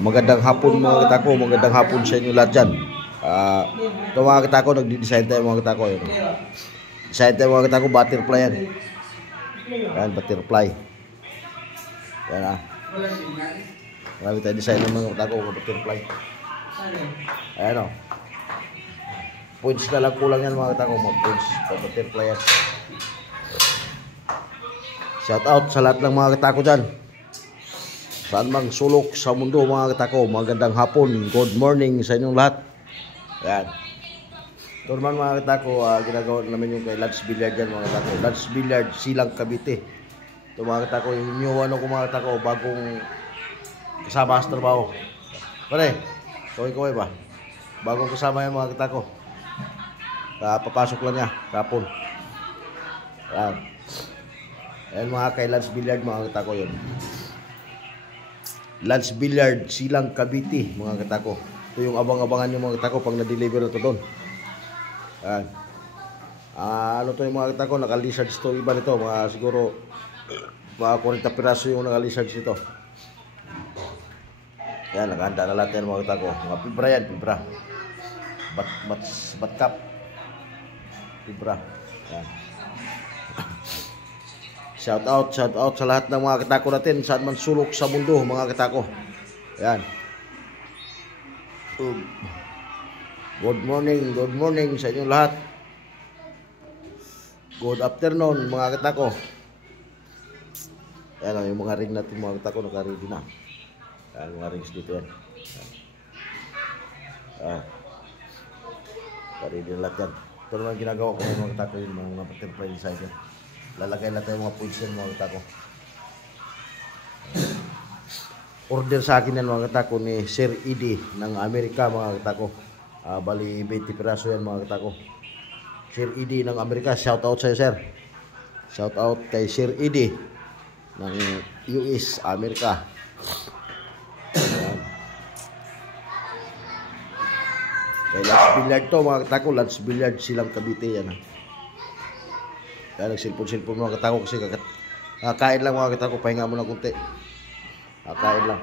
Magandang hapon mga kitako, magandang hapon sa inyo lahat dyan. Ito mga kitako, nagdi-design tayo mga kitako. Design tayo mga kitako, butterfly yan. Yan, butterfly. Yan marami tayo design ng mga kitako, butterfly. Ayan o. Points na lang kulang yan mga kitako, mga points. Butterfly yan. Shout out sa lahat ng mga kitako dyan. Saan mang sulok sa mundo mga kitako, magandang hapon, good morning sa inyong lahat. Yan. Ito naman mga kitako, ginagawa namin yung kay Lads Billiard yan mga kitako. Lads Billiard, Silang Cavite. Ito mga kitako, yung new ano ko mga kitako, bagong kasama sa trabaho. Pare, kaway ba? Bagong kasama yan mga kitako. Papasok lang niya, kapon. Yan. Yan mga kay Lads Billiard mga kitako yun. Lads Billiard, Silang Cavite mga kitako. Ito yung abang-abangan yung mga kitako pag na-deliver na ito doon. Ano to yung mga kitako, naka-lizards to. Iba nito, mga siguro mga 40 piraso yung naka-lizards nito. Yan, nakahanda na lahat yan mga kitako. Mga fibra yan, fibra. Batkap. Fibra. Yan. Shout out sa lahat ng mga kitako natin saan man sulok sa mundo mga kitako. Yan. Good morning sa inyong lahat. Good afternoon mga kitako. Yan yung mga ring natin mga kitako, naka-ready na. Yan, mga rings dito yan. Naka-ready na lahat yan. Ito naman ginagawa ko mga kitako yung mga butterfly design yan. Lalagay natin yung mga points yan mga kitako. Order sa akin yan mga kitako ni Sir Edie ng Amerika mga kitako. Bali 20 piraso yan mga kitako. Sir Edie ng Amerika, shout out sa iyo sir. Shout out kay Sir Edie ng US, Amerika. Kay Lads Billiard to mga kitako, Lads Billiard, Silang Cavite yan. Kaya nagsilpon-silpon mga kitako kasi kakain lang mga kitako, pahinga mo na kunti. Kakain lang.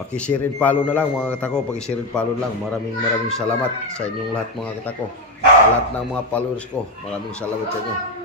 Pakisirin palo na lang mga kitako, pakisirin palo lang. Maraming salamat sa inyong lahat mga kitako. Sa lahat ng mga followers ko, maraming salamat sa inyo.